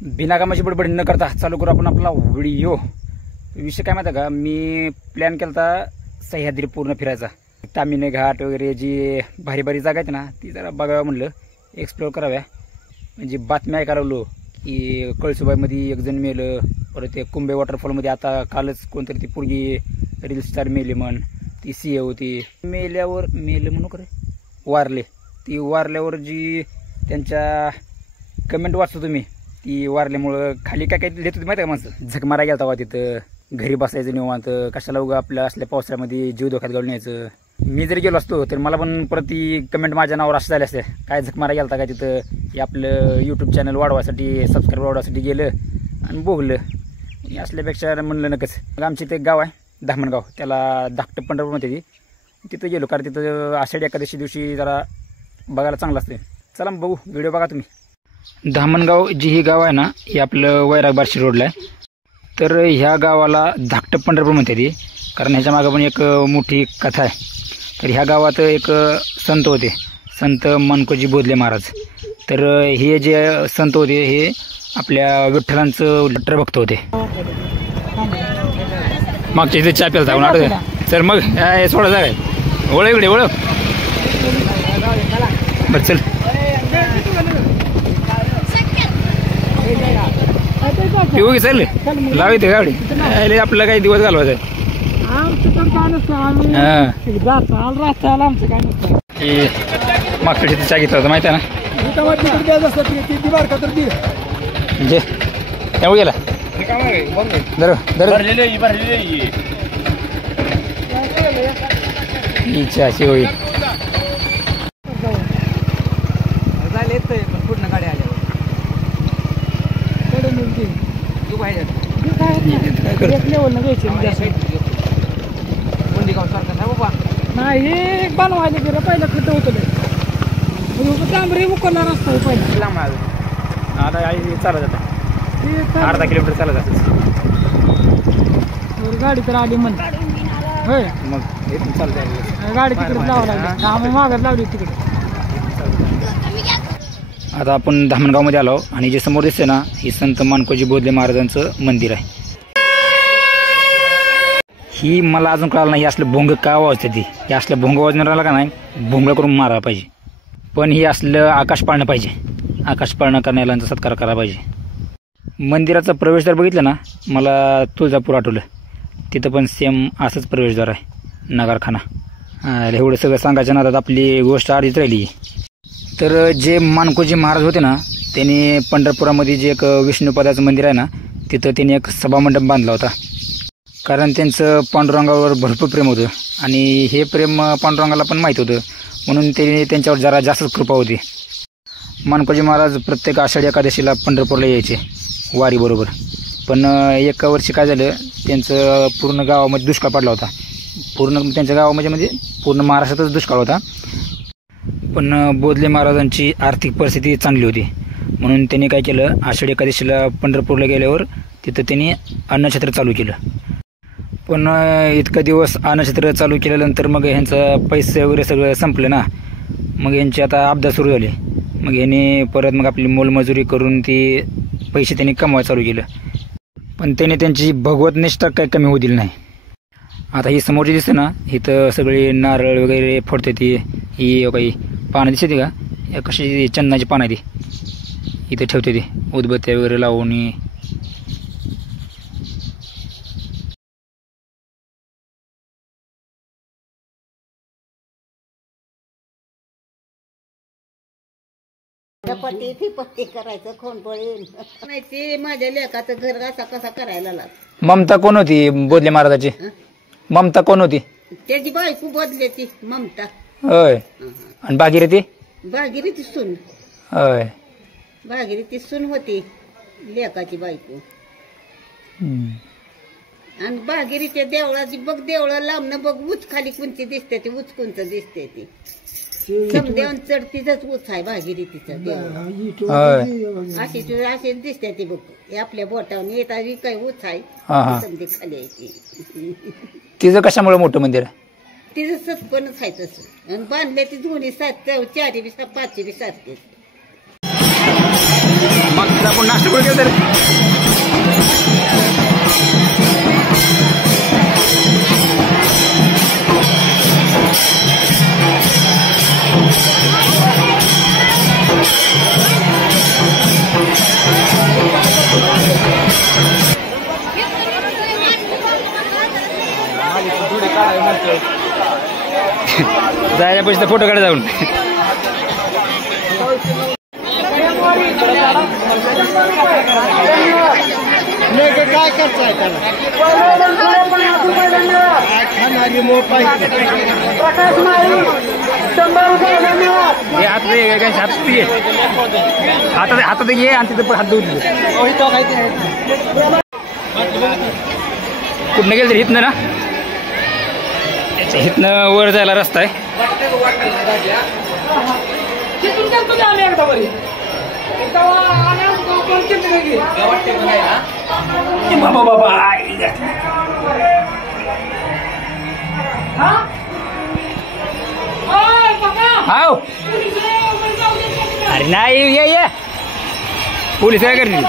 बिनाकामाची बडबड न करता चालू करू आपण आपला व्हिडिओ। विषय काय माहिती का, मी प्लॅन केलता सह्याद्री पूर्ण फिरायचा, तामिनी घाट वगैरे जी भारी भारी जागा आहेत ना ती जरा बघावं म्हणलं, एक्सप्लोर कराव्या। म्हणजे बातम्या ऐकायला लागलो की कळसुबाईमध्ये एक जण मेलं, परत ते कुंभे वॉटरफॉलमध्ये आता कालच कोणतरी ती पोरगी रील स्टार मेली म्हण, ती सीए होती, मेल्यावर मेलं म्हणू करे वारले, ती वारल्यावर जी त्यांच्या कमेंट वाचतो तुम्ही, ती वारल्यामुळं खाली काय काय लिहित होती माहिती का, माणसं झक मारा गेलता वा तिथं, घरी बसायचं निवांत, कशाला उगा आपल्या असल्या पावसाळ्यामध्ये जीव धोक्यात घालून यायचं। मी जरी गेलो असतो तर मला पण परत ती कमेंट माझ्या नावावर असं झाले असते, काय झक मारा गेलता काय तिथं, हे आपलं यूट्यूब चॅनल वाढवायसाठी सबस्क्राईबर वाढवायसाठी गेलं आणि बोगलं असल्यापेक्षा म्हणलं नकच। मग आमची ते गाव आहे धामणगाव, त्याला धाकटं पंढरपूर म्हणते ती, तिथं गेलो कारण तिथं आषाढी एकादशी दिवशी जरा बघायला चांगलं असते। चला बघू, व्हिडिओ बघा तुम्ही। धामणगाव जी ही गाव आहे ना हे आपलं वैराग बार्शी रोडला आहे, तर ह्या गावाला धाकटं पंढरपूर म्हणते ती, कारण ह्याच्या मागं पण एक मोठी कथा आहे। तर ह्या गावात एक संत होते, संत मानकोजी बोधले महाराज। तर हे जे संत होते हे आपल्या विठ्ठलांचं लट्टर भक्त होते। मागच्या इथे चहा प्यायला जाऊन सर, मग सोडा जागा ओळख इकडे ओळख बरं चल। येऊ की चल, लाव इथे गाडी, आपल्याला काही दिवस घालवायचा आहे। मागच्या तिथे चहा घेतला होता माहिती आहे ना, म्हणजे त्यामुळे गेला इच्छा अशी होईल पूर्ण गाडी आल्या नाही बनवायला गेलं पहिलं खड्डं होतं डांबरी मुकला रस्ता पहिला लांब, आता चालत जाता अर्धा किलोमीटर चालत जात गाडी तर आली म्हण, मग इथून चालत गाडी तिकडे लावा लागली, मागत लावली तिकडे। आता आपण धामणगावमध्ये आलो आणि जे समोर दिसते ना ही संत मानकोजी बोधले महाराजांचं मंदिर आहे। ही मला अजून कळालं नाही, असलं भोंग का वाजते ती, हे असलं भोंग वाजणाऱ्याला का नाही भोंगळ करून मारायला पाहिजे, पण ही असलं आकाश पाळणं पाहिजे, आकाश पाळणं करण्याला सत्कार करायला पाहिजे। मंदिराचा प्रवेशद्वार बघितलं ना, मला तुळजापूर आठवलं, तिथं पण सेम असंच प्रवेशद्वार आहे, नगारखाना। एवढं सगळं सांगायच्या नादात आपली गोष्ट अर्धीच राहिली। तर जे मानकोजी महाराज होते ना त्यांनी पंढरपुरामध्ये जे एक विष्णुपदाचं मंदिर आहे ना तिथं त्यांनी एक सभामंडप बांधला होता, कारण त्यांचं पांडुरंगावर भरपूर प्रेम होतं आणि हे प्रेम पांडुरंगाला पण माहीत होतं, म्हणून ते त्यांच्यावर जरा जास्तच कृपा होती। मानकोजी महाराज प्रत्येक आषाढी एकादशीला पंढरपूरला यायचे वारीबरोबर, पण एका वर्षी काय झालं, त्यांचं पूर्ण गावामध्ये दुष्काळ पडला होता, पूर्ण त्यांच्या गावामध्ये म्हणजे पूर्ण महाराष्ट्रातच दुष्काळ होता। पण बोधले महाराजांची आर्थिक परिस्थिती चांगली होती, म्हणून त्यांनी काय केलं, आषाढी एकादशीला पंढरपूरला गेल्यावर तिथं त्यांनी अन्नछत्र चालू केलं। पण इतका दिवस अन्नछत्र चालू केल्यानंतर मग ह्यांचं पैसे वगैरे सगळं संपलं ना, मग यांची आता आपदा सुरू झाली, मग ह्यांनी परत मग आपली मोलमजुरी करून ती पैसे त्यांनी कमवायला चालू केलं, पण त्यांनी त्यांची भगवत निष्ठा काही कमी होऊ दिली नाही। आता ही समोरची दिसते ना इथं सगळी नारळ वगैरे फोडते ती, ही काही पानं दिसते का, या कशी चंदनाची पानं ती इथे ठेवते ती, उदबत्त्या वगैरे लावून। पत्ती करायचं कोण पळेल नाही, ते माझ्या लेकाचं घर असा कसा करायला लाग। ममता कोण होती बोधले महाराजाची, ममता कोण होती, त्याची बायको बदले ती ममता, होय, आणि भागीरथी, भागीरथी सून, होय, भागीरथी सून होती लेकाची बायको। आणि भागीरथीच्या देवळाची बघ, देवळा लांबणं बघ उच खाली कोणती दिसते ती, उच कोणच दिसते ती, समदेवन चढतीच उच आहे भागीरथीचं देवळ, अशी दिसते ती बघ, आपल्या बोटावर येतात काय उच आहे, समजे खाली आहे। तिचं कशामुळे मोठं मंदिर आहे, तिचं सत्पणच आहे तसं, आणि बांधले ती दोन्ही सात चारी बी पाचशे बी सारखे। मागचा आपण नाश्ता कुठे केलं तर जायच्या पैसे फोटो काढा जाऊन काय करताय त्याला हातात घे आणि तिथं हात धुवून कुठनं गेलं तरी हितनं ना हितनं वर जायला रस्ता आहे बाबा बाबा हाव अरे नाही ये पोलीस काय करतील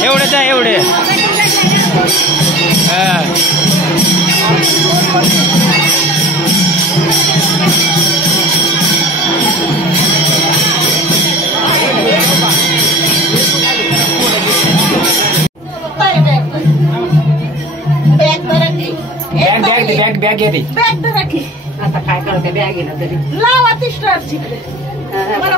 एवढे बॅग घेते आता काय करते बॅगेला तरी लावा ती स्टार्ट मला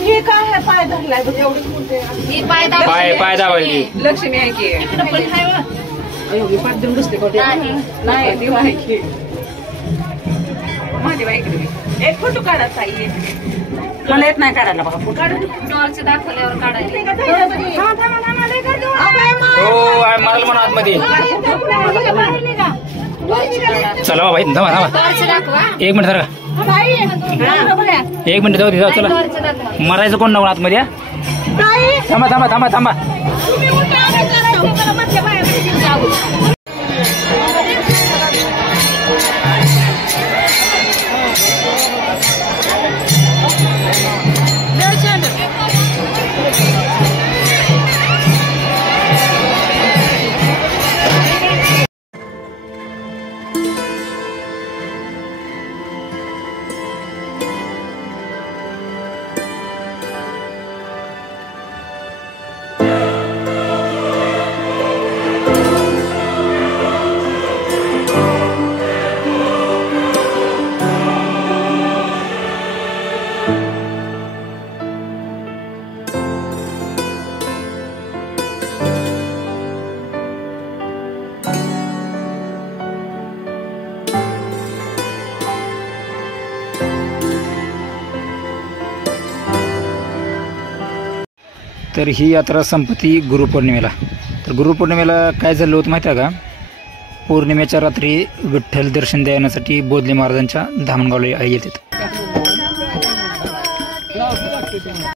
हे काय आहे पाय धरलाय एवढी पाय दाबायची लक्ष्मी आहे की एवढी पाठ देऊन बसते नाही ती आहे की माझी बाईकडे एक फोटो काढायचा मला येत नाही काढायला बघा फोटो टॉर्च दाखवल्यावर काढायला हो मला म्हणा आतमध्ये चला बाबा थांबा थांबा एक मिनिट धरा एक मिनिट जाऊ चला मरायचं कोण नव्हतं आतमध्ये थांबा थांबा थांबा थांबा तर ही यात्रा संपती गुरुपौर्णिमेला. तर गुरुपौर्णिमेला काय झालं होतं माहिती आहे का, पौर्णिमेच्या रात्री विठ्ठल दर्शन देण्यासाठी बोधले महाराजांच्या धामणगावला येतात.